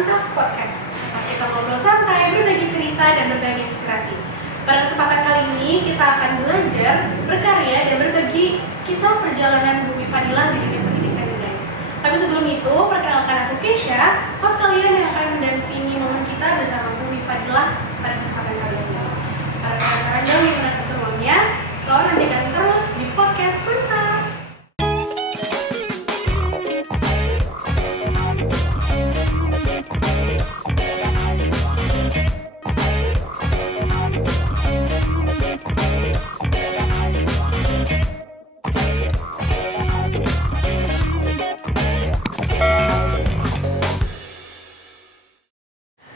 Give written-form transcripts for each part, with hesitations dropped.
Mantap Podcast. Nah, kita ngobrol santai, berbagi cerita, dan berbagi inspirasi. Pada kesempatan kali ini, kita akan belajar, berkarya, dan berbagi kisah perjalanan Bumi Fadilah di dunia pendidikan nih guys. Tapi sebelum itu, perkenalkan aku Keisha, host kalian yang akan mendampingi momen kita bersama Bumi Fadilah pada kesempatan kali ini. Para penasaran dong gimana keseruannya? So, nantikan terus di podcast Mantap.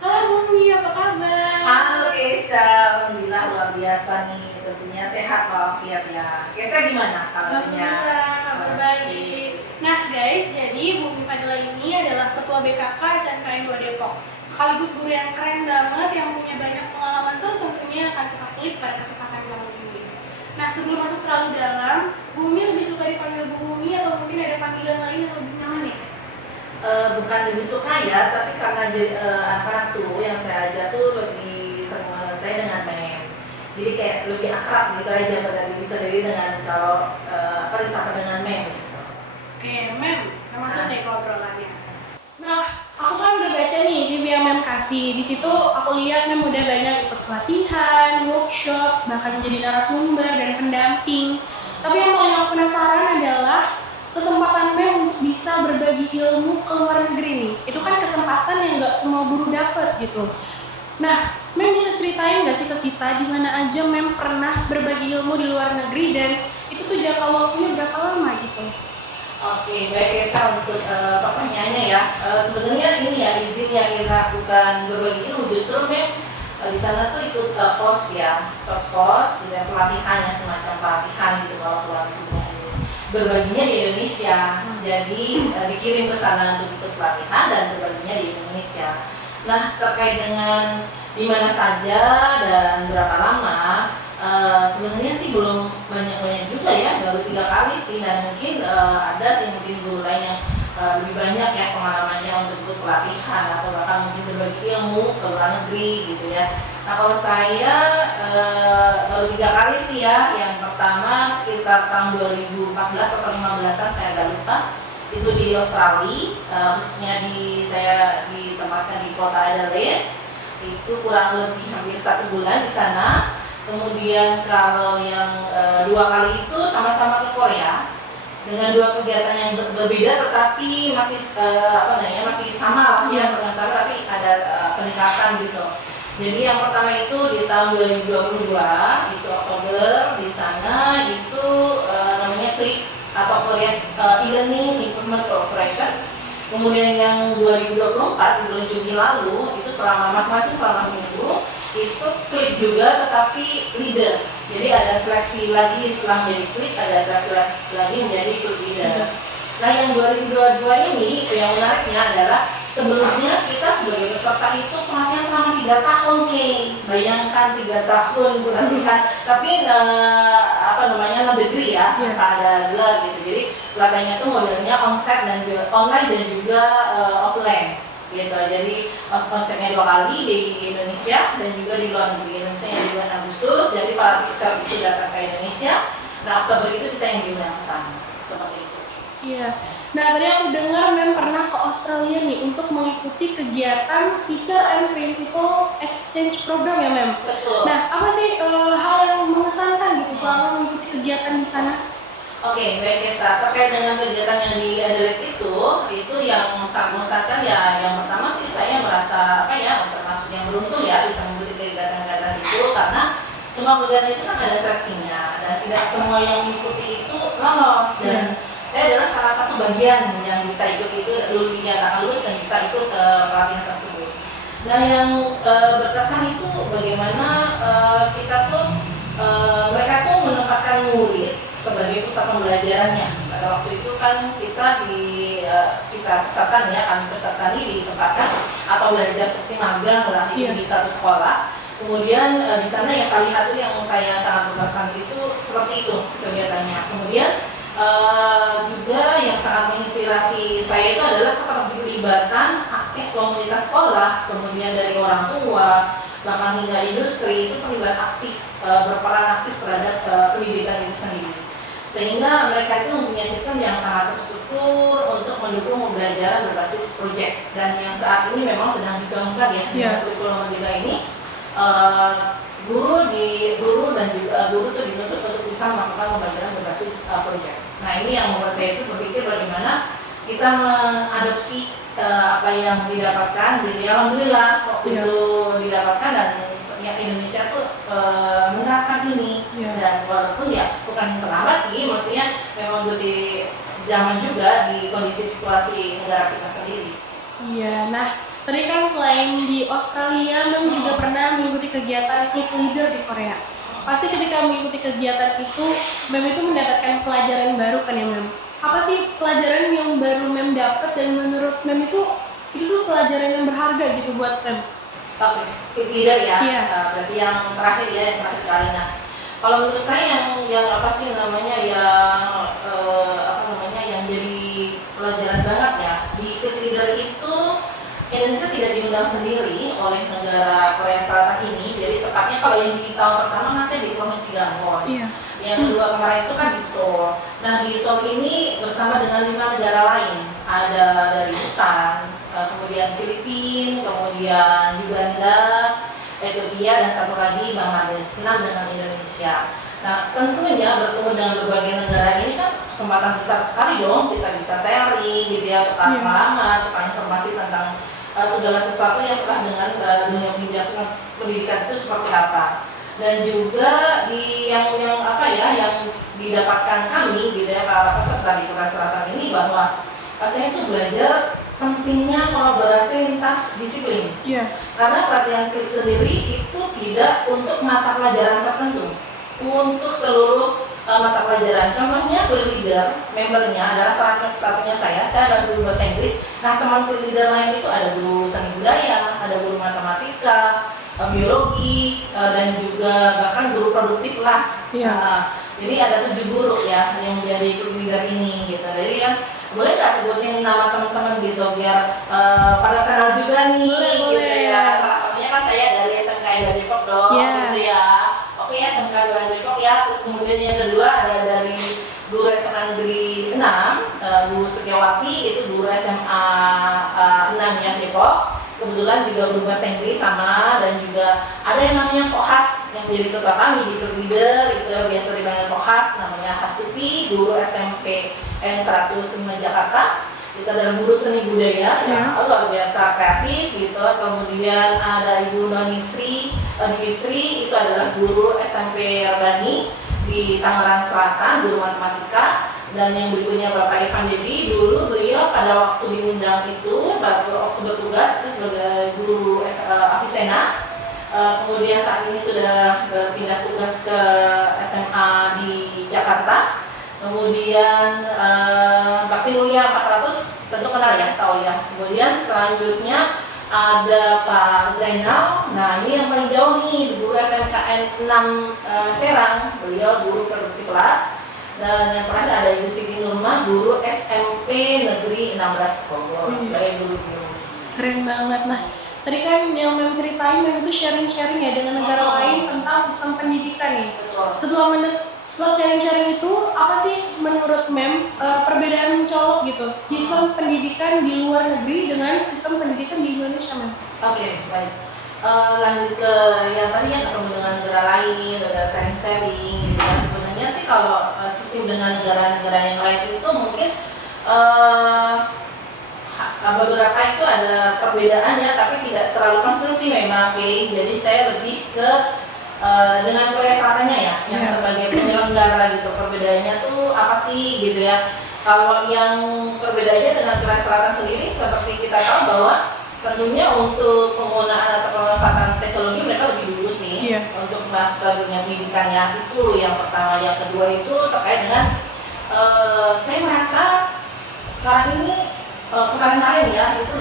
Halo Bumi, apa kabar? Halo Keisha, alhamdulillah luar biasa nih, tentunya sehat walafiat ya. Keisha gimana kabarnya? Alhamdulillah, kabar baik. Nah guys, jadi Bumi Fadilah ini adalah Ketua BKK SNKN 2 Depok. Sekaligus guru yang keren banget, yang punya banyak pengalaman seru tentunya akan kita klik pada kesempatan kali ini. Nah sebelum masuk terlalu dalam, Bumi lebih suka dipanggil Bu Bumi atau mungkin ada panggilan lain yang lebih nyaman ya? Bukan lebih suka ya, tapi karena anak-anak tuh yang saya ajar tuh lebih sering manggil saya dengan mem. Jadi kayak lebih akrab gitu aja pada diri sendiri dengan kalau disapa dengan mem gitu. Oke, Mem, kita masuk deh ke obrolannya. Nah, aku kan udah baca nih CV yang Mem kasih. Di situ aku lihat Mem udah banyak ikut pelatihan, workshop, bahkan menjadi narasumber dan pendamping. Tapi yang paling aku penasaran adalah kesempatan Mem untuk bisa berbagi ilmu ke luar negeri nih. Itu kan kesempatan yang nggak semua guru dapet gitu. Nah, Mem bisa ceritain nggak sih ke kita di mana aja Mem pernah berbagi ilmu di luar negeri dan itu tuh jangka waktunya berapa lama gitu? Oke, baik Keisha untuk pertanyaannya ya. Sebenarnya ini ya izin yang kita lakukan berbagi ilmu justru mem di sana tuh ikut course ya, short course dan pelatihan yang semacam pelatihan gitu kalau keluar negerinya ini. Berbaginya di Indonesia, jadi dikirim ke sana untuk ikut pelatihan dan berbaginya di Indonesia. Nah terkait dengan di mana saja dan berapa lama, sebenarnya sih belum banyak juga ya, baru 3 kali sih, dan mungkin ada sih mungkin guru lain yang lebih banyak ya pengalamannya untuk ikut pelatihan atau bahkan mungkin berbagi ilmu ke luar negeri gitu ya. Nah kalau saya baru 3 kali sih ya. Yang pertama sekitar tahun 2014 atau 15an saya agak lupa, itu di Australia, khususnya saya ditempatkan di kota Adelaide. Itu kurang lebih hampir 1 bulan di sana. Kemudian kalau yang 2 kali itu sama-sama ke Korea dengan 2 kegiatan yang berbeda, tetapi masih masih sama lah ya, sama tapi ada peningkatan gitu. Jadi yang pertama itu di tahun 2022 itu Oktober, di sana itu namanya CLIC atau Korea E-Learning Improvement Corporation. Kemudian yang 2024 di bulan Juni lalu itu selama masing-masing selama seminggu itu klik juga tetapi leader. Jadi ada seleksi lagi setelah menjadi klik, ada seleksi lagi menjadi klik leader. Nah yang 2022 ini yang menariknya adalah sebelumnya kita sebagai peserta itu pelatihan selama 3 tahun bayangkan 3 tahun pelatihan tapi degree ya, ada gelar gitu. Jadi pelatihannya itu modelnya onsite dan online dan juga offline gitu. Jadi konsepnya 2 kali di Indonesia dan juga di luar negeri. Indonesia yang di bulan Agustus, jadi para teacher itu datang ke Indonesia. Nah Oktober itu kita yang diundang ke sana seperti itu. Iya. Nah tadi aku dengar Mem pernah ke Australia nih untuk mengikuti kegiatan Teacher and Principal Exchange Program ya Mem. Betul. Nah apa sih hal yang mengesankan gitu selama mengikuti kegiatan di sana? Oke, baik Esa. Terkait dengan kegiatan yang di Adelaide itu yang sangat mengesankan ya. Yang pertama sih saya merasa termasuk yang beruntung ya bisa mengikuti kegiatan-kegiatan itu karena semua kegiatan itu kan ada seleksinya dan tidak semua yang mengikuti itu lolos dan saya adalah salah satu bagian yang bisa ikut itu dinyatakan lulus dan bisa ikut ke pelatihan tersebut. Nah yang berkesan itu bagaimana kita tuh mereka tuh menempatkan murid sebagai pusat pembelajarannya. Pada waktu itu kan kita peserta ya, kami peserta ini ditempatkan atau belajar seperti magang lah di satu sekolah. Kemudian di sana yang saya lihat tuh yang saya sangat berkesan itu seperti itu kegiatannya. Kemudian juga yang sangat menginspirasi saya itu adalah keterlibatan aktif komunitas sekolah, kemudian dari orang tua, bahkan hingga industri itu terlibat aktif, berperan aktif terhadap pendidikan itu sendiri. Sehingga mereka itu mempunyai sistem yang sangat terstruktur untuk mendukung pembelajaran berbasis proyek, dan yang saat ini memang sedang digaungkan ya Yeah. kurikulum Merdeka ini. Guru dan juga guru itu dituntut untuk bisa melakukan pembelajaran berbasis proyek. Nah, ini yang membuat saya itu berpikir bagaimana kita mengadopsi apa yang didapatkan. Jadi alhamdulillah waktu Yeah. itu didapatkan, dan yang Indonesia tuh menerapkan ini. Yeah. Dan walaupun ya bukan terlambat sih, maksudnya memang di zaman juga di kondisi situasi negara kita sendiri. Iya, nah tadi kan selain di Australia, Mem juga pernah mengikuti kegiatan Kid Leader di Korea. Pasti ketika mengikuti kegiatan itu, Mem itu mendapatkan pelajaran baru kan ya Mem? Apa sih pelajaran yang baru Mem dapat dan menurut Mem itu tuh pelajaran yang berharga gitu buat Mem? Oke, Kid Leader ya. Iya. Berarti yang terakhir ya, yang terakhir kali. Nah, kalau menurut saya yang apa sih namanya yang jadi pelajaran banget ya di Kid Leader itu, Indonesia tidak diundang sendiri oleh negara Korea Selatan ini. Jadi tepatnya kalau yang di tahun pertama masih di Provinsi Gangwon. Iya. Yang kedua kemarin itu kan di Seoul. Nah, di Seoul ini bersama dengan 5 negara lain. Ada dari Bhutan, kemudian Filipina, kemudian Uganda, Ethiopia, dan satu lagi Bangladesh, 6 dengan Indonesia. Nah, tentunya bertemu dengan berbagai negara ini kan kesempatan besar sekali dong, kita bisa sharing gitu ya, tukar pengalaman, tukar informasi tentang segala sesuatu yang telah dengan dunia pendidikan itu seperti apa. Dan juga di yang didapatkan kami gitu ya, para peserta di Korea Selatan ini, bahwa saya itu belajar pentingnya kolaborasi lintas disiplin. Iya. Karena pelatihan KLIP sendiri itu tidak untuk mata pelajaran tertentu, untuk seluruh mata pelajaran. Contohnya KLIP Leader, membernya adalah salah satunya saya adalah guru bahasa Inggris. Nah, teman KLIP Leader lain itu ada guru seni budaya, ada guru matematika, biologi, dan juga bahkan guru produktif kelas. Iya. Jadi ada 7 guru ya yang menjadi KLIP Leader ini gitu. Jadi kan boleh nggak sebutin nama teman-teman gitu biar pada kenal juga nih. Boleh, gitu boleh. ya. Salah satunya kan saya dari SMK Indah Depok dong. Iya. Gitu ya. Oke ya, SMK Indah Depok ya. Terus kemudian yang kedua ada dari guru SMA Negeri 6, guru Setiawati, itu guru SMA 6 ya Depok. Kebetulan juga guru bahasa Inggris sama, dan juga ada yang namanya Kohas yang menjadi ketua kami di KLIP Leader, itu biasa dipanggil Kohas, namanya Hastuti, guru SMP N105 Jakarta. Itu adalah guru seni budaya yang luar biasa kreatif gitu. Kemudian ada Ibu Dwi Sri, itu adalah guru SMP Rabani di Tangerang Selatan, guru matematika. Dan yang berikutnya Bapak Irfan Devi, dulu beliau pada waktu diundang itu, waktu bertugas itu sebagai guru Apisena. Kemudian saat ini sudah berpindah tugas ke SMA di Jakarta. Kemudian Bakti Mulia 400, tentu kenal ya, tahu ya. Kemudian selanjutnya ada Pak Zainal. Nah, ini yang paling jauh nih, guru SMKN 6 Serang, beliau guru produktif kelas. Dan yang terakhir ada Ibu Siti Nurma, guru SMP Negeri 16 Bogor, sebagai guru biologi. Keren banget. Nah, tadi kan yang Mem ceritain, Mem itu sharing-sharing ya dengan negara lain tentang sistem pendidikan nih. Betul. Setelah sharing-sharing itu, apa sih menurut Mem perbedaan mencolok gitu sistem pendidikan di luar negeri dengan sistem pendidikan di Indonesia, Mem? Oke, baik. Lanjut ke yang tadi yang ketemu dengan negara lain, ada sharing-sharing gitu ya. Sebenarnya sih kalau sistem dengan negara-negara yang lain itu mungkin beberapa itu ada perbedaan ya, tapi tidak terlalu konsen sih memang. Jadi saya lebih ke dengan Korea Selatannya ya, yang sebagai penyelenggara gitu. Perbedaannya tuh apa sih gitu ya. Kalau yang perbedaannya dengan Korea Selatan sendiri, seperti kita tahu bahwa tentunya untuk penggunaan atau pemanfaatan teknologi mereka lebih dulu sih untuk masuk ke dunia pendidikannya, itu yang pertama. Yang kedua itu terkait dengan saya merasa sekarang ini kemarin-kemarin ya itu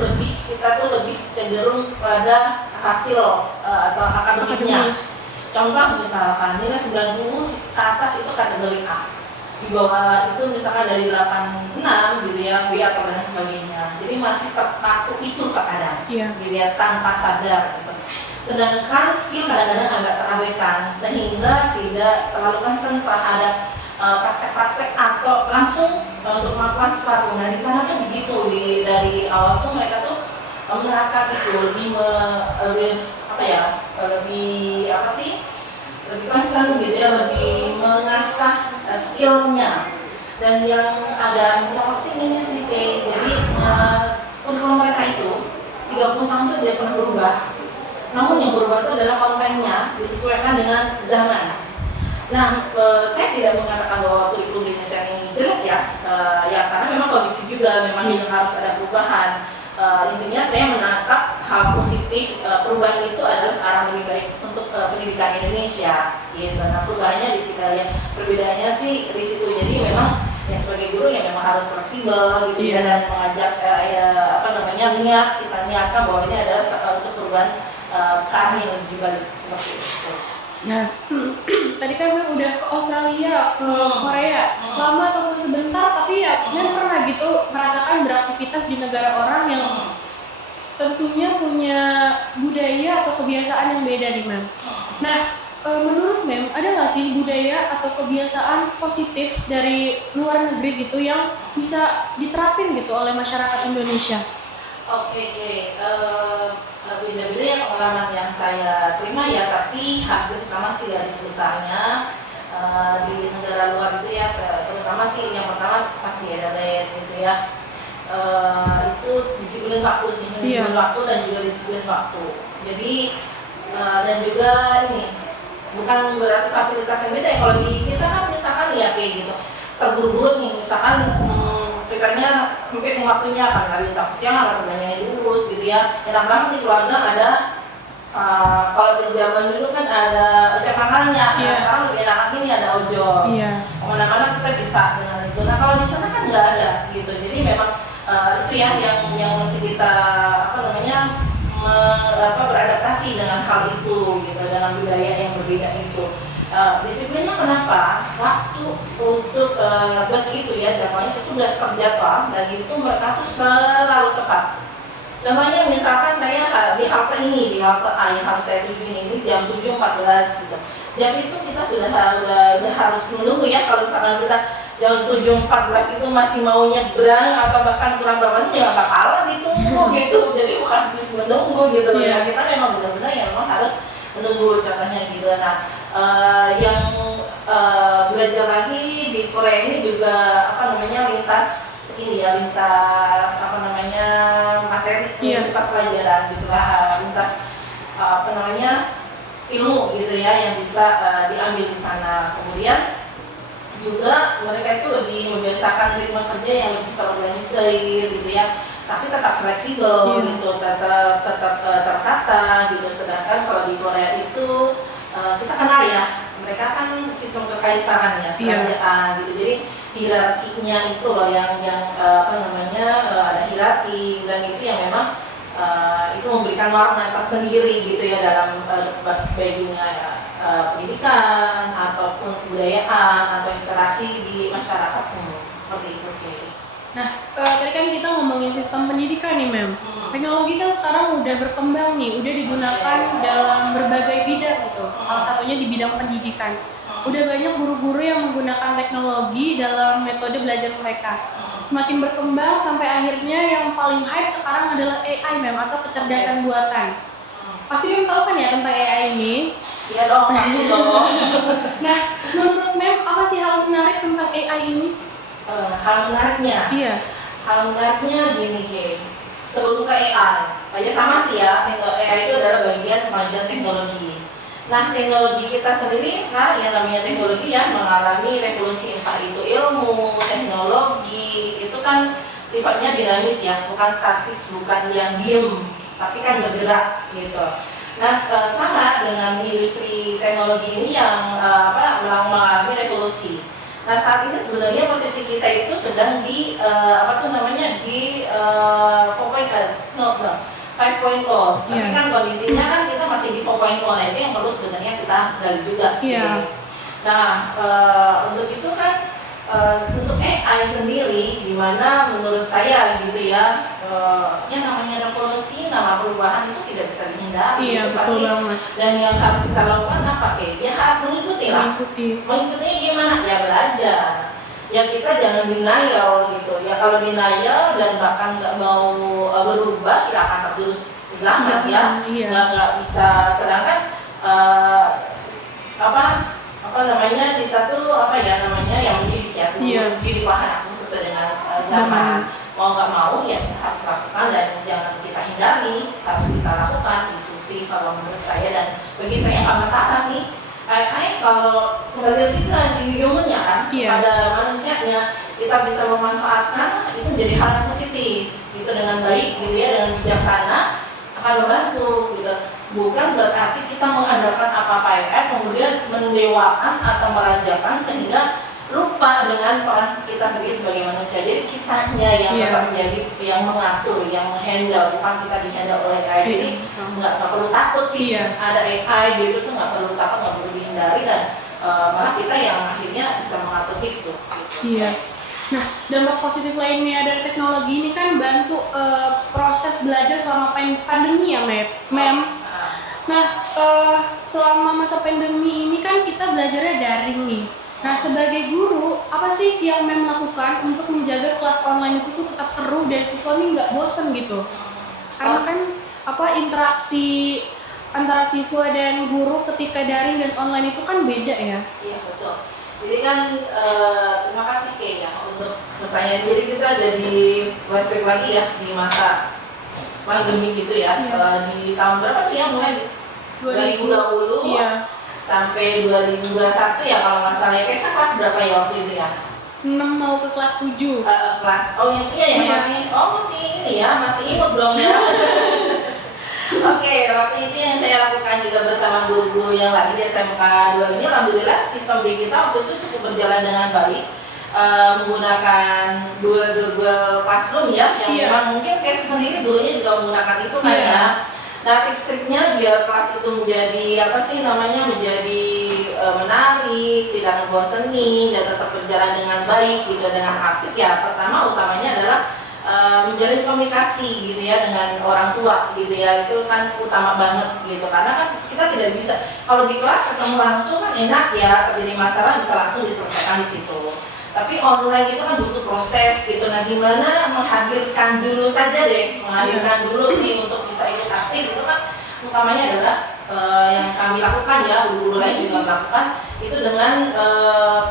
kita tuh lebih cenderung pada hasil atau akademiknya. Contoh misalkan nilai 90 ke atas itu kategori A, di bawah itu misalkan dari 86 gitu ya, B atau dan sebagainya. Jadi jadi masih terpaku itu terkadang Iya. dilihat tanpa sadar gitu. Sedangkan skill kadang-kadang agak terabaikan sehingga tidak terlalu concern terhadap praktek-praktek atau langsung untuk melakukan sesuatu. Nah di sana tuh begitu dari awal tuh mereka tuh menerapkan itu lebih apa ya, lebih apa sih, lebih concern gitu ya, lebih mengasah skillnya. Dan yang ada mencapai sini sih kayak jadi kurikulum mereka itu 30 tahun itu tidak pernah berubah. Namun yang berubah itu adalah kontennya disesuaikan dengan zaman. Nah, saya tidak mengatakan bahwa kurikulum di Indonesia ini jelek ya, ya karena memang kondisi juga memang yang harus ada perubahan. Intinya saya menangkap hal positif, perubahan itu adalah ke arah lebih baik untuk pendidikan Indonesia. Gitu. Nah, perubahannya di situ ya, perbedaannya sih di situ. Jadi memang yang sebagai guru ya memang harus fleksibel gitu ya, dan mengajak kita niatkan bahwa ini adalah untuk perubahan ke arah yang lebih baik seperti itu. Nah, tadi kan Mem udah ke Australia, ke Korea, lama ataupun sebentar, tapi ya Mem pernah gitu merasakan beraktivitas di negara orang yang tentunya punya budaya atau kebiasaan yang beda nih Mem. Nah, menurut Mem, ada nggak sih budaya atau kebiasaan positif dari luar negeri gitu yang bisa diterapin gitu oleh masyarakat Indonesia? Oke, beda-beda ya pengalaman yang saya terima ya, tapi hampir sama sih dari selesainya di negara luar itu ya, terutama sih yang pertama pasti ada gitu ya, itu disiplin waktu sih, disiplin waktu dan juga disiplin waktu. Jadi dan juga ini bukan berarti fasilitas yang beda ya, kalau di kita kan misalkan ya kayak gitu terburu-buru nih, misalkan pikirannya sempit nih waktunya, kan lari tak siang atau banyak lurus gitu ya. Enak banget di keluarga ada kalau di zaman dulu kan ada ojek makanannya, sekarang lebih enak lagi nih ada ojol. Kemana-mana kita bisa dengan itu. Nah kalau di sana kan nggak ada gitu, jadi memang itu ya yang mesti kita beradaptasi dengan hal itu gitu, dengan budaya yang berbeda itu. Disiplinnya kenapa? Waktu untuk bus itu ya, jadwalnya itu udah terjadwal dan itu mereka tuh selalu tepat. Contohnya misalkan saya di halte ini, di halte A yang harus saya tuju ini jam 7.14 gitu. Jam itu kita sudah harus menunggu ya, kalau misalkan kita jam 7.14 itu masih mau nyebrang atau bahkan kurang berapa menit ya bakalan ditunggu gitu. Jadi bukan bisa menunggu gitu ya. Kita memang benar-benar yang memang harus menunggu, contohnya gitu. Nah, yang belajar lagi di Korea ini juga lintas materi, lintas pelajaran gitu lah, lintas ilmu gitu ya yang bisa diambil di sana. Kemudian juga mereka itu lebih membiasakan ritme kerja yang lebih terorganisir gitu ya, tapi tetap fleksibel gitu, tetap tertata gitu. Sedangkan kalau di Korea itu kita kenal ya, mereka kan sistem kekaisaran ya, kerajaan gitu. Jadi hierarkinya itu loh yang ada hierarki, dan itu yang memang itu memberikan warna tersendiri gitu ya dalam baik dunia pendidikan ataupun kebudayaan atau interaksi di masyarakat seperti itu. Nah, tadi kan kita ngomongin sistem pendidikan nih Mem. Teknologi kan sekarang udah berkembang nih, udah digunakan dalam berbagai bidang gitu. Salah satunya di bidang pendidikan. Udah banyak guru-guru yang menggunakan teknologi dalam metode belajar mereka. Semakin berkembang sampai akhirnya yang paling hype sekarang adalah AI Mem, atau kecerdasan buatan. Pasti Mem tahu kan ya tentang AI ini? Iya dong, pasti dong. Nah, menurut Mem apa sih hal menarik tentang AI ini? Hal menariknya? Iya. Hal menariknya gini Kay, sebelum ke AI, aja sama sih ya, AI itu adalah bagian kemajuan teknologi. Nah, teknologi kita sendiri sekarang yang namanya teknologi ya mengalami revolusi, entah itu ilmu, teknologi, itu kan sifatnya dinamis ya, bukan statis, bukan yang diem, tapi kan bergerak gitu. Nah, sama dengan industri teknologi ini yang mengalami revolusi. Nah, saat ini sebenarnya posisi kita itu sedang di 5.0. Tapi kan kondisinya kan kita masih di 4.0. Nah, itu yang perlu sebenarnya kita gali juga. Nah, untuk itu kan untuk AI sendiri, dimana menurut saya gitu ya, yang namanya revolusi, nama perubahan itu tidak bisa dihindari. Iya, gitu, betul pasti. banget. Dan yang harus kita lakukan apa, Kay? Ya harus mengikuti lah. Mengikutinya gimana? Ya belajar. Ya kita jangan denial gitu. Ya kalau denial dan bahkan nggak mau berubah, ya akan tergerus zaman ya. Iya. Nggak bisa. Sedangkan apa namanya, kita tuh apa ya namanya yang mendidik ya, mendidik anak sesuai dengan zaman. Mau nggak mau ya kita harus lakukan dan jangan kita hindari, harus kita lakukan. Itu sih kalau menurut saya, dan bagi saya nggak masalah sih. Kalau kembali lagi ke humannya kan, pada manusianya, kita bisa memanfaatkan itu menjadi hal yang positif itu dengan baik gitu ya, dengan bijaksana akan membantu gitu. Bukan berarti kita mengandalkan apa-apa AI kemudian mendewakan atau merajakan sehingga lupa dengan peran kita sendiri sebagai manusia. Jadi kitanya yang tetap menjadi yang mengatur, yang menghandle, bukan kita dihandle oleh AI. Jadi nggak perlu takut sih ada AI gitu tuh, nggak perlu takut, nggak perlu dihindari, dan malah kita yang akhirnya bisa mengatur itu. Gitu. Iya. Nah, dampak positif lainnya dari teknologi ini kan bantu proses belajar selama pandemi ya, Mem. Nah, selama masa pandemi ini kan kita belajarnya daring nih. Nah, sebagai guru, apa sih yang Mem lakukan untuk menjaga kelas online itu tuh tetap seru dan siswa ini nggak bosen gitu? Karena kan interaksi antara siswa dan guru ketika daring dan online itu kan beda ya? Iya, betul. Jadi kan terima kasih Kay ya untuk pertanyaan. Jadi kita ada di flashback lagi ya di masa pandemi gitu ya. Di tahun berapa tuh ya, mulai 2020 sampai 2021 ya kalau nggak salah ya. Kayaknya kelas berapa ya waktu itu ya? 6 mau ke kelas 7. Kelas masih ini ya, masih imut dong ya. Oke, waktu itu yang saya lakukan juga bersama guru-guru yang lain di SMK 2 ini, alhamdulillah sistem di kita waktu itu cukup berjalan dengan baik. Menggunakan Google Classroom ya, yang memang mungkin kayak sendiri dulunya juga menggunakan itu kan ya. Nah, tips-triknya biar kelas itu menjadi menjadi menarik, tidak ngebosenin, dan tetap berjalan dengan baik gitu, dengan aktif ya. Pertama utamanya adalah menjalin komunikasi gitu ya dengan orang tua gitu ya, itu kan utama banget gitu, karena kan kita tidak bisa kalau di kelas ketemu langsung kan enak ya, terjadi masalah bisa langsung diselesaikan di situ. Tapi online itu kan butuh proses gitu. Nah, gimana menghadirkan dulu saja deh, menghadirkan dulu nih untuk bisa ikut aktif itu kan utamanya adalah yang kami lakukan ya, guru-guru lain juga melakukan itu dengan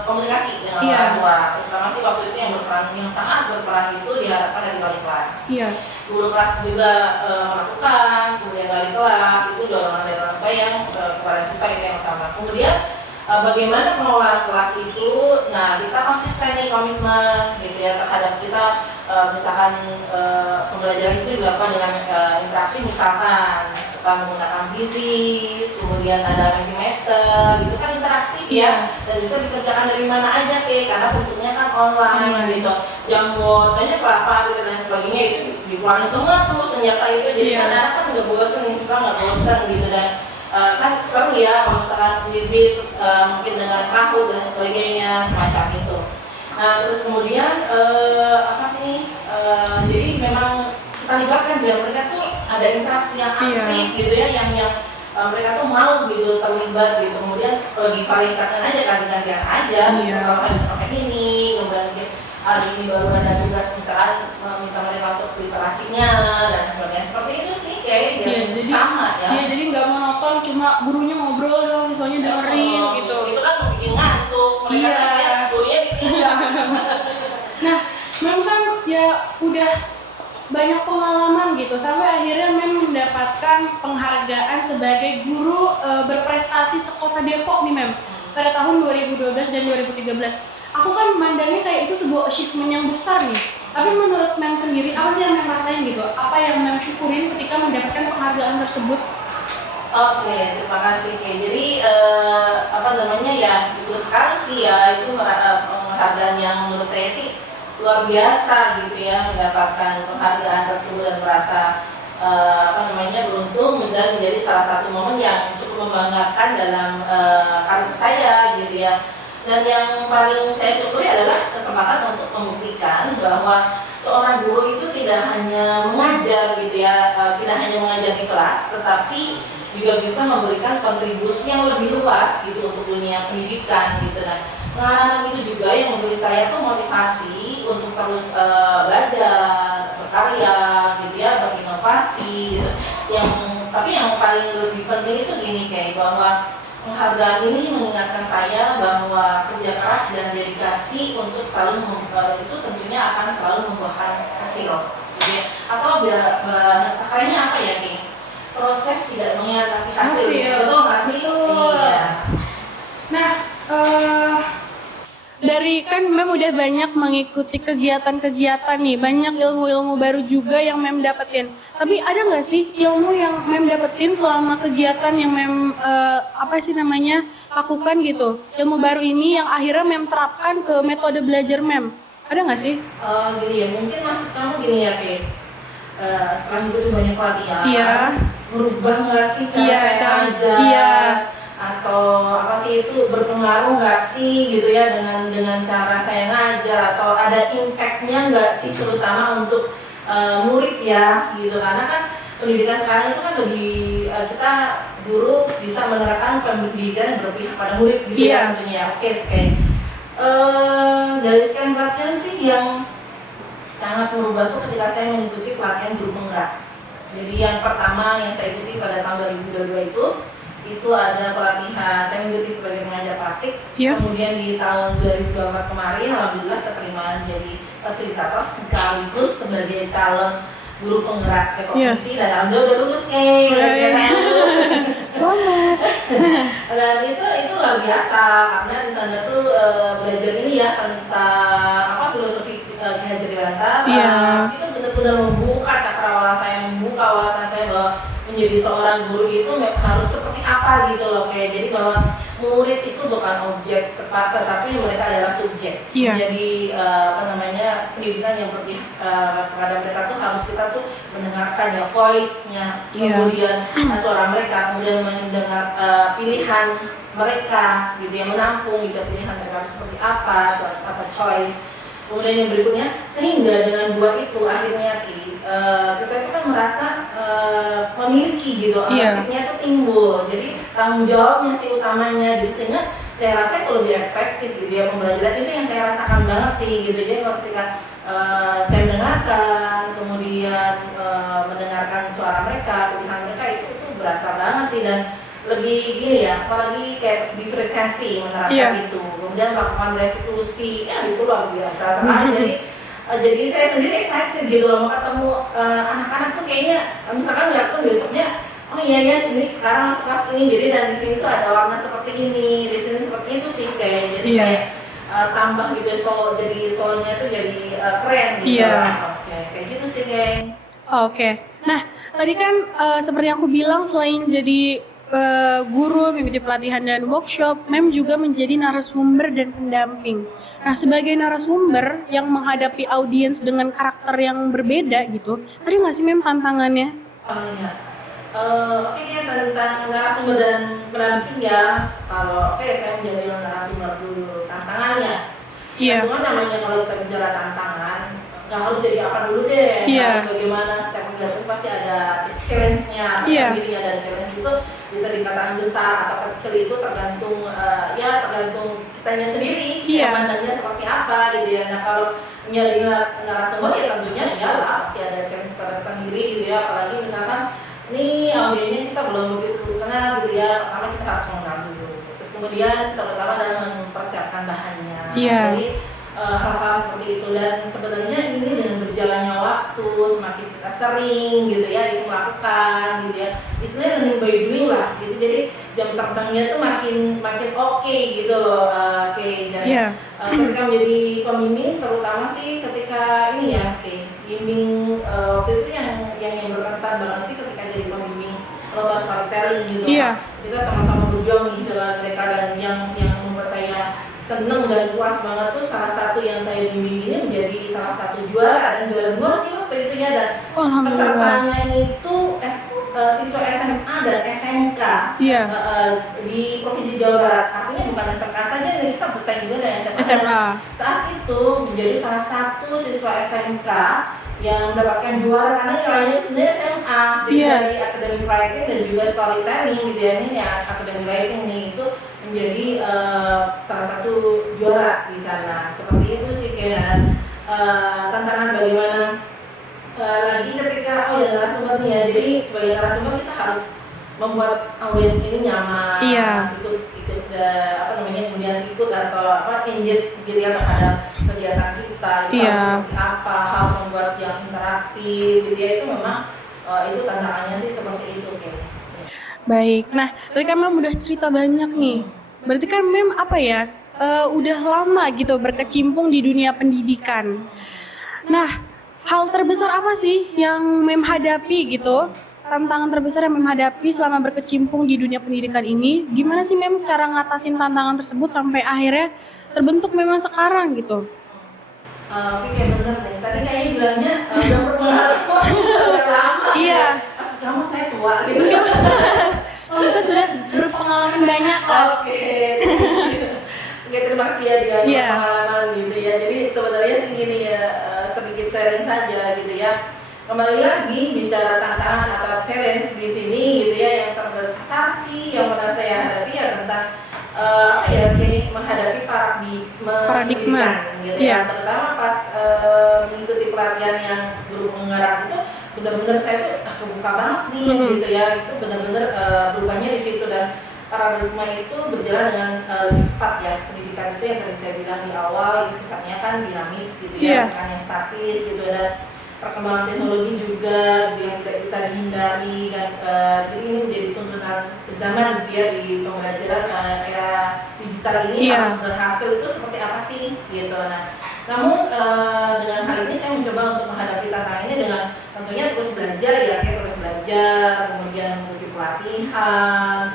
komunikasi dengan orang tua. Terutama sih waktu itu yang sangat berperan itu diharapkan dari wali kelas. Guru kelas juga melakukan, kemudian wali kelas itu dorongan dari orang tua yang kepada siswa itu yang utama. Kemudian bagaimana pengelolaan kelas itu, nah kita konsisten nih komitmen gitu ya terhadap kita, misalkan pembelajaran itu dilakukan dengan interaktif, misalkan kita menggunakan Bizis, kemudian ada Mentimeter, itu kan interaktif ya, dan bisa dikerjakan dari mana aja karena bentuknya kan online gitu. Jamwot, banyak kelapa gitu dan sebagainya itu dikeluarin semua tuh senjata itu, jadi anak-anak kan nggak bosen, siswa nggak bosen gitu, dan kan seru ya kalau misalkan Bizis mungkin dengan Kahoot dan sebagainya semacam itu. Nah terus kemudian jadi memang kita libatkan juga mereka tuh ada interaksi yang aktif gitu ya, yang mereka tuh mau gitu terlibat gitu, kemudian divariasikan aja, ganti-gantian aja, kalau ada pakai ini, kemudian mungkin hari ini baru ada tugas misalkan minta mereka untuk literasinya dan sebagainya, seperti itu sih kayak jadi sama ya. Iya, jadi nggak monoton cuma gurunya ngobrol doang, siswanya dengerin gitu. Itu kan bikin ngantuk, mereka lihat gurunya ditinggal. Nah, memang kan ya udah banyak pengalaman gitu sampai akhirnya mendapatkan penghargaan sebagai guru berprestasi sekota Depok nih pada tahun 2012 dan 2013. Aku kan memandangnya kayak itu sebuah achievement yang besar nih. Tapi menurut Mem sendiri, apa sih yang Mem rasain gitu? Apa yang Mem syukurin ketika mendapatkan penghargaan tersebut? Oke, terima kasih Kay. Jadi betul sekali sih ya, itu penghargaan yang menurut saya sih luar biasa gitu ya, mendapatkan penghargaan tersebut dan merasa beruntung dan menjadi salah satu momen yang cukup membanggakan dalam karir saya gitu ya. Dan yang paling saya syukuri adalah kesempatan untuk membuktikan bahwa seorang guru itu tidak hanya mengajar gitu ya, tidak hanya mengajar di kelas, tetapi juga bisa memberikan kontribusi yang lebih luas gitu untuk dunia pendidikan gitu. Nah, pengalaman itu juga yang memberi saya tuh motivasi untuk terus belajar, berkarya gitu ya, berinovasi gitu. Tapi yang paling lebih penting itu gini kayak bahwa penghargaan ini mengingatkan saya bahwa kerja keras dan dedikasi untuk selalu itu tentunya akan selalu membuahkan hasil, gitu ya. Atau bahasa kerennya apa ya, King? Proses tidak mengkhianati hasil. Betul nggak sih? Betul. Iya. Nah, dari kan Mem udah banyak mengikuti kegiatan-kegiatan nih, banyak ilmu-ilmu baru juga yang Mem dapetin. Tapi ada nggak sih ilmu yang Mem dapetin selama kegiatan yang Mem lakukan gitu? Ilmu baru ini yang akhirnya Mem terapkan ke metode belajar Mem. Ada nggak sih? Gini ya, mungkin maksud kamu gini ya, Kay. Setelah itu banyak pelatihan, Iya. merubah nggak sih cara saya ajar? Iya. Atau apa sih itu berpengaruh nggak sih gitu ya dengan cara saya ngajar, atau ada impactnya nggak sih terutama untuk murid ya gitu, karena kan pendidikan sekarang itu kan lebih kita guru bisa menerapkan pendidikan yang berpihak pada murid gitu ya tentunya. Oke, dari sekian pelatihan sih yang sangat merubah tuh ketika saya mengikuti pelatihan guru penggerak. Jadi yang pertama yang saya ikuti pada tahun 2022 itu ada pelatihan, saya mengikuti sebagai pengajar praktik. Kemudian di tahun 2024 kemarin alhamdulillah keterima jadi fasilitator sekaligus sebagai calon guru penggerak rekognisi dan alhamdulillah udah lulus dan itu luar biasa karena di sana tuh belajar ini ya tentang filosofi Ki Hajar Dewantara. Itu benar-benar membuka cakrawala saya, membuka wawasan saya bahwa menjadi seorang guru itu harus seperti apa gitu loh, kayak jadi bahwa murid itu bukan objek tepat tetapi mereka adalah subjek. Jadi pendidikan yang berpihak kepada mereka tuh harus kita tuh mendengarkan ya voice-nya, kemudian suara mereka, kemudian mendengar pilihan mereka gitu ya, menampung gitu pilihan mereka seperti apa atau choice. Kemudian yang berikutnya, sehingga dengan dua itu akhirnya siswa itu kan merasa memiliki gitu, ownership-nya itu timbul. Jadi tanggung jawabnya sih utamanya, jadi sehingga saya rasa itu lebih efektif gitu ya pembelajaran. Itu yang saya rasakan banget sih gitu. Jadi ketika saya mendengarkan, kemudian mendengarkan suara mereka, pilihan mereka itu berasa banget sih, dan lebih gini ya, apalagi kayak diferensiasi menerapkan itu, kemudian melakukan restitusi, ya itu luar biasa sekali. Jadi saya sendiri excited gitu loh mau ketemu anak-anak tuh, kayaknya misalkan lihat tuh besoknya, oh iya ini sekarang masuk kelas ini, jadi dan di sini tuh ada warna seperti ini, di sini seperti itu sih kayak jadi kayak tambah gitu jadi solonya tuh jadi keren gitu. Oke, kayak gitu sih geng. Oke. Nah, tadi kan seperti yang aku bilang, selain jadi guru, mengikuti pelatihan dan workshop, Mem juga menjadi narasumber dan pendamping. Nah, sebagai narasumber yang menghadapi audiens dengan karakter yang berbeda gitu, ada nggak sih Mem tantangannya? Oke, tentang narasumber dan pendamping ya. Kalau saya menjadi narasumber dulu, tantangannya. Cuma namanya kalau kita bicara tantangan, nggak harus jadi apa dulu deh. Bagaimana setiap kegiatan pasti ada challenge-nya, sendiri ada challenge itu bisa dikatakan besar atau kecil, itu tergantung tergantung kitanya sendiri, pandangnya seperti apa gitu ya. Nah kalau menjadi narasumber ya tentunya iyalah pasti ada challenge sendiri gitu ya, apalagi misalkan ini audionya kita belum begitu kenal gitu ya, pertama kita harus mengenal dulu, terus kemudian terutama dalam mempersiapkan bahannya. Jadi hal-hal seperti itu, dan sebenarnya ini dengan berjalannya waktu semakin kita sering gitu ya itu melakukan gitu ya, istilahnya learning by doing lah gitu, jadi jam terbangnya tuh makin oke gitu loh. Dan ketika menjadi pembimbing terutama sih ketika ini ya bimbing waktu itu yang berkesan banget sih ketika jadi pembimbing lomba storytelling gitu. Kita sama-sama berjuang nih dengan mereka, dan yang membuat saya seneng dan puas banget tuh salah satu yang saya bimbing ini menjadi salah satu juara, dan juara 2 sih waktu itu ya, dan pesertanya itu siswa SMA dan SMK Iya. Di Provinsi Jawa Barat. Artinya bukan SMK saja, dan kita bersaing juga dengan SMA. SMA. Saat itu menjadi salah satu siswa SMK yang mendapatkan juara karena yang lainnya sebenarnya SMA. Jadi Iya. dari academic writing dan juga storytelling gitu ya, ini ya academic writing nih itu menjadi salah satu juara di sana. Seperti itu sih kayak tantangan bagaimana lagi ketika narasumbernya ya. Jadi sebagai narasumber kita harus membuat audiens ini nyaman, Iya. ikut kemudian ikut atau engage gitu ya terhadap kegiatan kita, itu Iya. harus seperti apa, harus membuat yang interaktif gitu ya, itu memang itu tantangannya sih seperti itu kayaknya. Baik. Nah, tadi kan Mem udah cerita banyak nih. Berarti kan Mem udah lama gitu berkecimpung di dunia pendidikan. Nah, hal terbesar apa sih yang Mem hadapi gitu? Tantangan terbesar yang Mem hadapi selama berkecimpung di dunia pendidikan ini, gimana sih Mem cara ngatasin tantangan tersebut sampai akhirnya terbentuk memang sekarang gitu? Oke, kayak bener deh. Tadi kayaknya bilangnya udah berpengalaman udah lama. Iya. Kasus sama saya tua gitu. Kita sudah berpengalaman banyak lah. Oke. Oke, terima kasih ya dengan Iya. pengalaman gitu ya. Jadi sebenarnya segini ya, sedikit sharing saja gitu ya. Kembali lagi bicara tantangan atau challenge di sini gitu ya, yang terbesar sih yang pernah saya hadapi ya tentang menghadapi Paradigma. pendidikan gitu Iya. ya. Terutama pas mengikuti pelatihan yang guru penggarap itu benar-benar saya tuh kebuka banget nih gitu ya. Itu benar-benar berubahnya di situ, dan paradigma itu berjalan dengan lebih cepat ya. Pendidikan itu yang tadi saya bilang di awal itu sifatnya kan dinamis gitu Iya. ya, bukan yang statis gitu, dan perkembangan teknologi juga yang tidak bisa dihindari, dan jadi ini menjadi tuntutan zaman gitu ya di pembelajaran era digital ini. Iya. Harus berhasil itu seperti apa sih gitu. Nah, namun dengan hal ini saya mencoba untuk menghadapi tantangan ini dengan tentunya terus belajar ya, terus belajar, kemudian mengikuti pelatihan.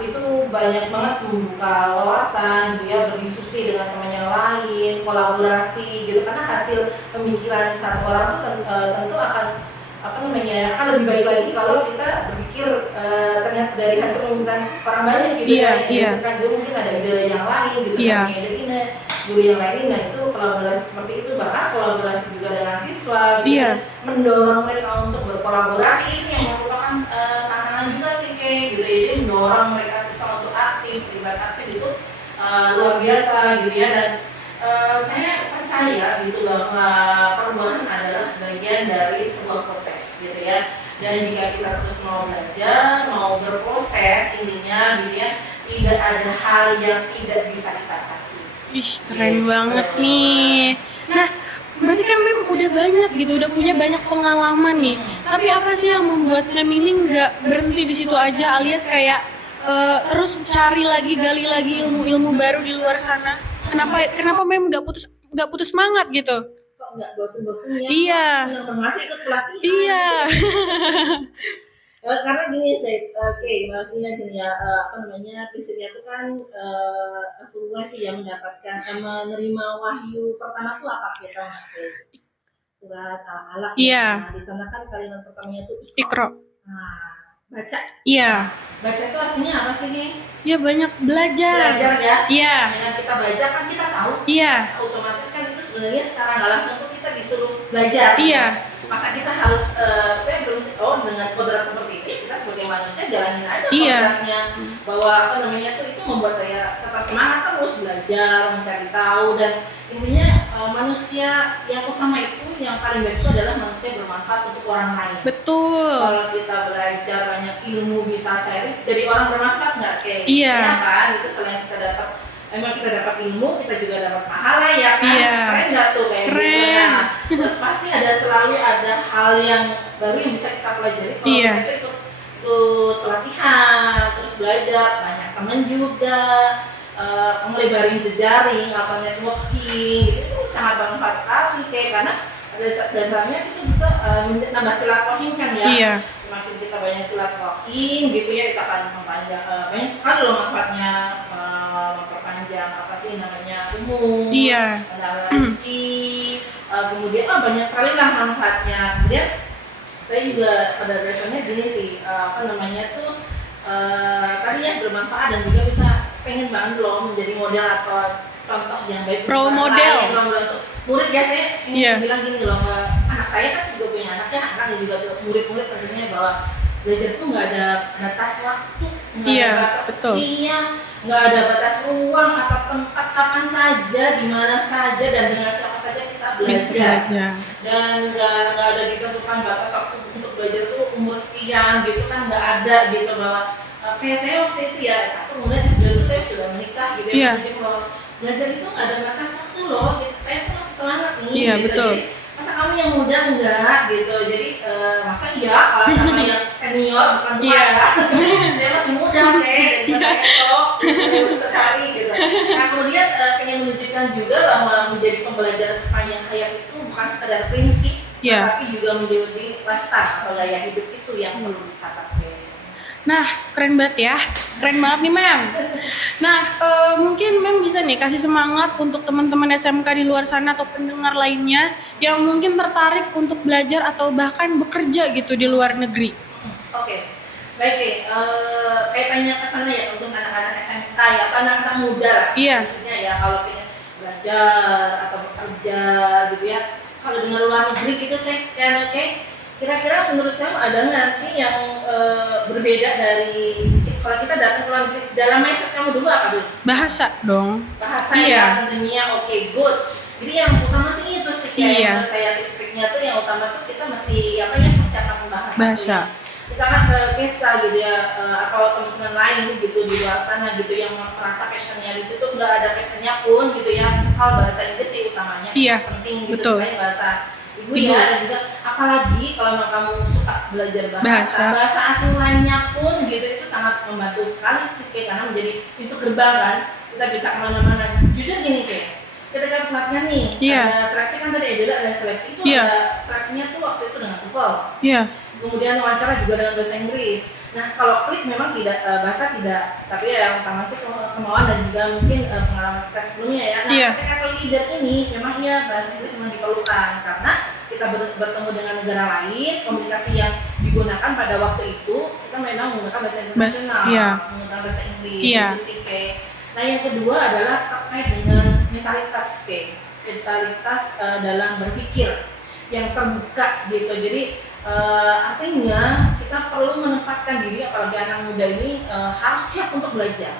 Itu banyak banget membuka wawasan, dia berdiskusi dengan teman yang lain, kolaborasi gitu, karena hasil pemikiran satu orang itu tentu akan akan lebih baik lagi kalau kita berpikir ternyata dari hasil pemikiran orang banyak gitu Iya, ya. iya. Kan dia mungkin ada ide yang lain gitu, Iya. kan ide ini guru yang lain, nah itu kolaborasi seperti itu, bahkan kolaborasi juga dengan siswa gitu, Iya. mendorong mereka untuk berkolaborasi, ini yang merupakan tantangan juga sih kayak gitu ya. Jadi mendorong mereka siswa untuk aktif, terlibat aktif itu luar biasa gitu ya. Dan saya percaya gitu bahwa perubahan adalah bagian dari sebuah proses gitu ya. Dan jika kita terus mau belajar, mau berproses, intinya gitu ya, tidak ada hal yang tidak bisa kita kasih. Ih, keren banget nih. Nah, berarti kan Mem udah banyak gitu, udah punya banyak pengalaman nih. Tapi apa sih yang membuat Mem ini nggak berhenti di situ aja, alias kayak terus cari lagi, gali lagi ilmu-ilmu baru di luar sana? Kenapa Mem nggak putus semangat gitu? Kok nggak bosen-bosen ya? Iya. Senang banget sih ikut pelatihan. Iya. Karena gini sih, maksudnya gini ya, prinsipnya itu kan Rasulullah itu yang menerima wahyu pertama tuh apa kita surat Al-Alaq. Iya. Nah, di sana kan kalimat pertamanya itu Iqra. Nah, baca. Iya. Baca itu artinya apa sih nih? Iya, banyak belajar. Belajar ya. Iya. Dengan kita baca kan kita tahu. Iya. Otomatis kan itu sebenarnya secara nggak langsung tuh kita disuruh belajar. Iya. Masa kita harus saya belum dengan kodrat seperti ini kita sebagai manusia jalanin aja Iya. kodratnya, bahwa itu membuat saya tetap semangat terus belajar, mencari tahu, dan intinya manusia yang utama itu yang paling baik itu adalah manusia bermanfaat untuk orang lain. Betul. Kalau kita belajar banyak ilmu bisa sharing, jadi orang bermanfaat nggak kayak Iya. ya kan? Itu selain kita dapat ilmu, kita juga dapat pahala ya kan? Iya. Keren nggak tuh kayak Keren. gitu ya? Terus pasti selalu ada hal yang baru yang bisa kita pelajari kalau Iya. kita ikut pelatihan, terus belajar, banyak teman juga, melebarin jejaring, networking gitu, itu sangat bermanfaat sekali karena dasarnya itu juga nambah silaturahim kan ya. Iya. Semakin kita banyak silaturahim gitu ya, kita akan mempanjang banyak sekali loh manfaatnya, memperpanjang umur, Iya. relasi, kemudian banyak sekali lah manfaatnya. Kemudian saya juga pada dasarnya gini sih, tadi ya bermanfaat dan juga bisa pengen banget loh menjadi model atau contoh yang baik untuk Role orang model. lain, role model untuk murid ya. Saya ingin Iya. bilang gini loh, anak saya kan juga punya anaknya juga tuh murid-murid tentunya, bahwa belajar tuh nggak ada batas waktu, nggak Iya, ada batas betul. usia, nggak ada batas ruang atau tempat, kapan saja, di mana saja dan dengan siapa saja kita Bisa belajar. belajar. Dan nggak ada ditentukan batas waktu untuk belajar tuh umur sekian gitu kan, nggak ada gitu, bahwa kayak saya waktu itu ya satu kemudian saya sudah menikah gitu Iya. ya, jadi bahwa belajar itu nggak ada batas waktu loh, saya tuh masih semangat nih Iya, gitu. betul. Jadi, masa kamu yang muda enggak gitu, jadi masa iya kalau sama yang senior bukan tua Iya. ya. Saya masih muda deh, dan esok terus sekali gitu. Nah kemudian pengen menunjukkan juga bahwa menjadi pembelajar sepanjang hayat itu bukan sekadar prinsip, Iya. tapi juga menjadi lifestyle atau gaya hidup itu yang perlu dicatat. Nah, keren banget ya. Keren banget nih, Mem. Nah, mungkin Mem bisa nih kasih semangat untuk teman-teman SMK di luar sana atau pendengar lainnya yang mungkin tertarik untuk belajar atau bahkan bekerja gitu di luar negeri. Oke. Baik deh, kaitannya ke sana ya untuk anak-anak SMK ya, atau anak-anak muda lah. Iya. Maksudnya ya kalau pengen belajar atau bekerja gitu ya. Kalau dengan luar negeri gitu saya kayak oke. Kira-kira menurut kamu ada nggak sih yang berbeda dari kalau kita datang ke luar negeri, dalam mindset kamu dulu apa dulu? Bahasa dong. Bahasa Iya. ya tentunya, oke, good. Jadi yang utama sih itu sih kayak Iya. yang saya tips-triknya tuh yang utama tuh kita masih apa ya, persiapan bahasa. Bahasa. Misalkan ke Kesa gitu ya, atau teman-teman lain gitu di luar sana gitu yang merasa passionnya di situ, nggak ada passionnya pun gitu ya, kalau bahasa Inggris sih utamanya Iya, penting gitu, betul. selain bahasa ibu Ibu. ya, dan juga apalagi kalau kamu suka belajar Bahasa. bahasa asing lainnya pun gitu, itu sangat membantu sekali sih Kay, karena menjadi pintu gerbang kan, kita bisa kemana-mana. Jujur gini Kay, ketika pelatihan nih, Iya. ada seleksi kan tadi ada dan seleksi itu Iya. ada seleksinya tuh waktu itu dengan TOEFL. Iya. Kemudian wawancara juga dengan bahasa Inggris. Nah kalau klik memang tidak bahasa tidak, tapi ya yang utama sih kemauan dan juga mungkin pengalaman kita sebelumnya ya. Nah Iya. ketika ke leader ini memang ya bahasa Inggris memang diperlukan karena kita bertemu dengan negara lain, komunikasi yang digunakan pada waktu itu kita memang menggunakan bahasa internasional, iya. menggunakan bahasa Inggris. Iya. Gitu sih, Kay. Nah yang kedua adalah terkait dengan mentalitas Kay. Mentalitas dalam berpikir yang terbuka gitu. Jadi artinya kita perlu menempatkan diri, apalagi anak muda ini harus siap untuk belajar,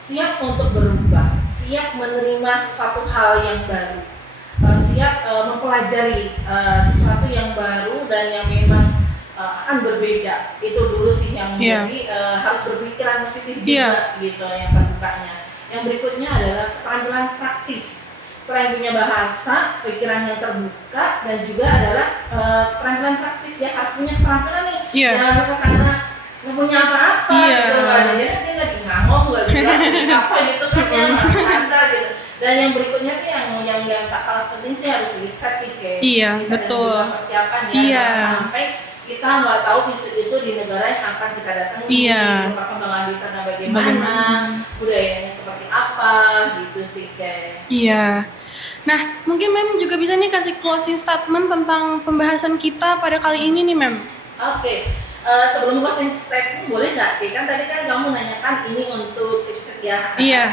siap untuk berubah, siap menerima sesuatu hal yang baru, siap mempelajari sesuatu yang baru dan yang memang akan berbeda. Itu dulu sih yang menjadi harus berpikiran positif juga gitu yang terbukanya. Yang berikutnya adalah keterampilan praktis. Selain punya bahasa, pikiran yang terbuka, dan juga adalah keterampilan praktis ya, harus punya keterampilan nih. Iya. Jangan ke sana nggak punya apa-apa gitu, nggak ada dia lagi ngomong, nggak bisa apa gitu kan ya, antar gitu. Dan yang berikutnya tuh yang tak kalah penting sih harus riset sih Kay. Iya, Riset betul. dan juga persiapan ya, Iya. jangan sampai kita nggak tahu isu-isu di negara yang akan kita datangi, Iya. perkembangan di sana bagaimana, budayanya seperti apa gitu sih Kay. Iya. Nah, mungkin Mem juga bisa nih kasih closing statement tentang pembahasan kita pada kali ini nih, Mem. Oke. Sebelum closing statement boleh nggak? Kan tadi kan kamu nanyakan ini untuk tips ya. Iya.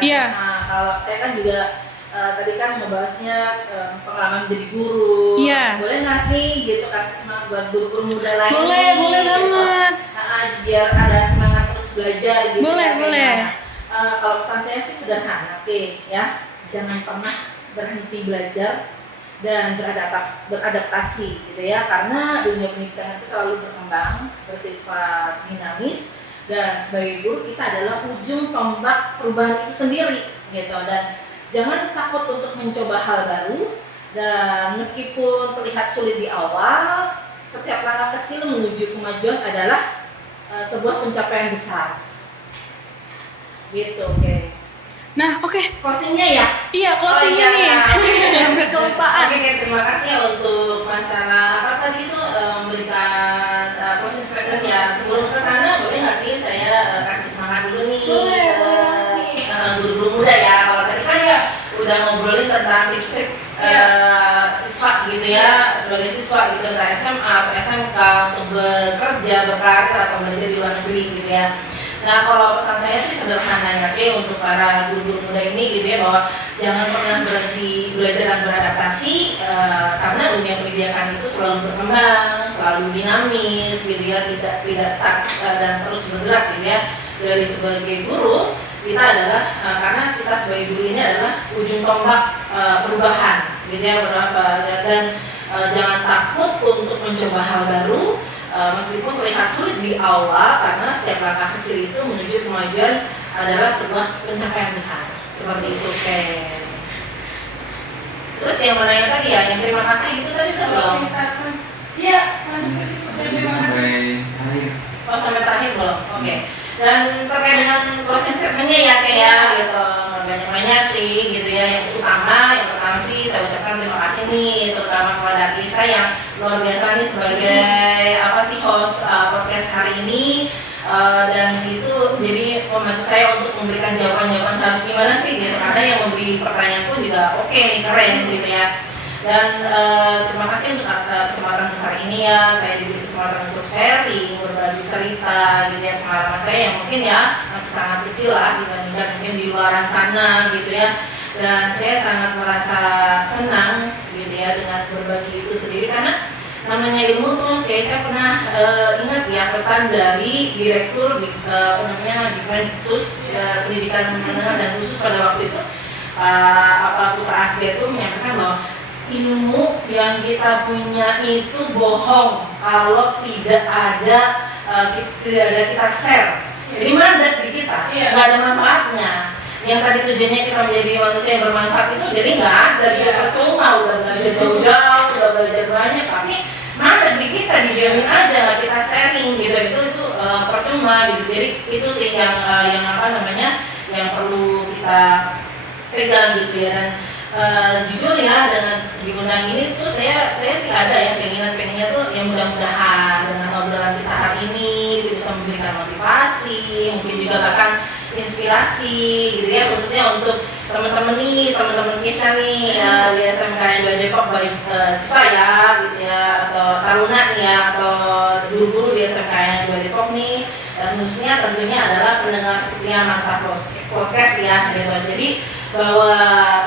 Iya. Nah, kalau saya kan juga tadi kan membahasnya pengalaman menjadi guru. Iya. Boleh nggak sih gitu kasih semangat buat guru muda lain? Boleh gitu. banget. Biar ada semangat terus belajar gitu. Boleh. Kalau pesan saya sih sederhana, ya. Jangan pernah berhenti belajar dan beradaptasi gitu ya, karena dunia pendidikan itu selalu berkembang, bersifat dinamis, dan sebagai guru kita adalah ujung tombak perubahan itu sendiri gitu. Dan jangan takut untuk mencoba hal baru, dan meskipun terlihat sulit di awal, setiap langkah kecil menuju kemajuan adalah sebuah pencapaian besar gitu. Oke. Nah, oke. Closingnya ya? Iya, closingnya nih. Hampir kelupaan. Oke, terima kasih ya untuk masalah apa tadi itu memberikan closing statement ya. Sebelum ke sana boleh nggak sih saya kasih semangat dulu nih? Boleh. Guru-guru muda ya. Kalau tadi kan ya udah ngobrolin tentang tips trik siswa gitu ya, sebagai siswa gitu entah SMA atau SMK untuk bekerja, berkarir atau belajar di luar negeri gitu ya. Nah kalau pesan saya sih sederhana ya, untuk para guru-guru muda ini gitu ya, bahwa jangan pernah berhenti belajar dan beradaptasi, karena dunia pendidikan itu selalu berkembang, selalu dinamis gitu ya, tidak stuck dan terus bergerak gitu ya. Dari sebagai guru kita adalah karena kita sebagai guru ini adalah ujung tombak perubahan gitu ya, dan jangan takut untuk mencoba hal baru. Meskipun terlihat sulit di awal, karena setiap langkah kecil itu menuju kemajuan adalah sebuah pencapaian besar. Seperti itu, Ken. Terus yang mana yang tadi ya, yang terima kasih itu tadi udah belum? Iya, masuk ke situ. Terima kasih. Oh, sampai terakhir belum? Oke. Dan terkait dengan closing statement-nya ya, kayak gitu, banyak-banyak sih gitu ya. Yang pertama sih saya ucapkan terima kasih nih, terutama kepada Lisa yang luar biasa nih sebagai host podcast hari ini, dan itu jadi membantu saya untuk memberikan jawaban-jawaban harus gimana sih gitu, karena yang memberi pertanyaan pun juga oke nih, keren gitu ya. Dan terima kasih untuk kesempatan besar ini ya, saya diberi kesempatan untuk sharing, berbagi cerita gitu ya, pengalaman saya yang mungkin ya masih sangat kecil lah dibandingkan mungkin di luaran sana gitu ya. Dan saya sangat merasa senang gitu ya dengan berbagi itu sendiri, karena namanya ilmu tuh kayak saya pernah ingat ya pesan dari direktur di Dikmensus pendidikan menengah dan khusus pada waktu itu, Putra Asdia itu menyampaikan bahwa ilmu yang kita punya itu bohong kalau tidak ada kita share. Jadi mandat di kita, nggak ada manfaatnya. Yang tadi tujuannya kita menjadi manusia yang bermanfaat itu jadi nggak ada, percuma udah belajar jauh-jauh, udah belajar banyak, tapi mandat di kita dijamin aja nggak kita sharing gitu, itu percuma gitu. Jadi itu sih yang yang perlu kita pegang gitu ya. Dan jujur ya, dengan diundang ini tuh saya sih ada ya pengennya tuh yang mudah-mudahan dengan obrolan kita hari ini itu bisa memberikan motivasi, mungkin juga bahkan inspirasi gitu ya, khususnya untuk teman-teman Kesha nih di SMK 2 Depok, baik siswa ya gitu ya, atau taruna nih ya, atau guru-guru di SMK 2 Depok nih, dan khususnya tentunya adalah pendengar setia Mantap Podcast ya gitu. Jadi bahwa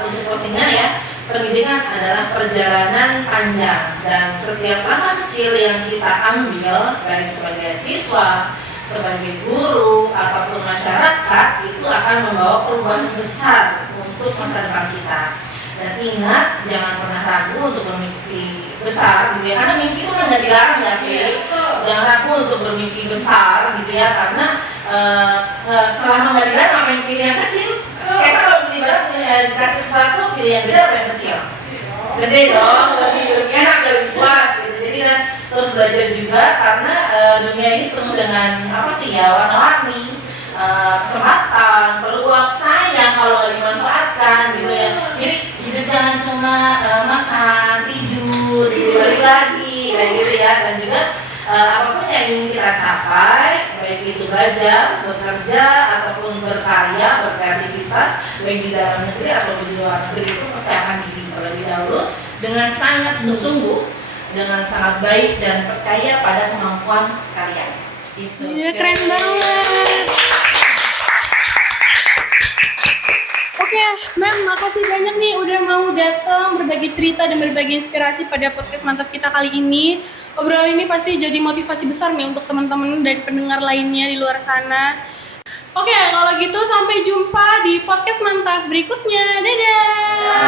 untuk closingnya ya, pendidikan adalah perjalanan panjang, dan setiap langkah kecil yang kita ambil baik sebagai siswa, sebagai guru ataupun masyarakat itu akan membawa perubahan besar untuk masa depan kita. Dan ingat, jangan pernah ragu untuk bermimpi besar gitu ya, karena mimpi itu kan nggak dilarang ya, jangan ragu untuk bermimpi besar gitu ya, karena selama nggak dilarang apa yang pilih yang kecil. Kayak kalau beli barang dikasih sesuatu, pilih yang gede apa yang kecil? Gede dong, lebih enak, lebih puas gitu. Jadi dan terus belajar juga, karena dunia ini penuh dengan warna-warni, kesempatan, peluang, sayang kalau nggak dimanfaatkan gitu ya. Jadi hidup jangan cuma makan, tidur, gitu, balik lagi kayak gitu ya. Dan juga apapun yang ingin kita capai, baik itu belajar, bekerja, ataupun berkarya, berkreativitas, baik di dalam negeri atau di luar negeri, itu persiapkan diri terlebih dahulu dengan sangat sungguh-sungguh, dengan sangat baik dan percaya pada kemampuan kalian. Itu. Iya, keren banget. Oke, Mem, makasih banyak nih udah mau datang berbagi cerita dan berbagi inspirasi pada podcast Mantap kita kali ini. Obrolan ini pasti jadi motivasi besar nih untuk teman-teman dan pendengar lainnya di luar sana. Oke, kalau gitu sampai jumpa di podcast Mantap berikutnya. Dadah!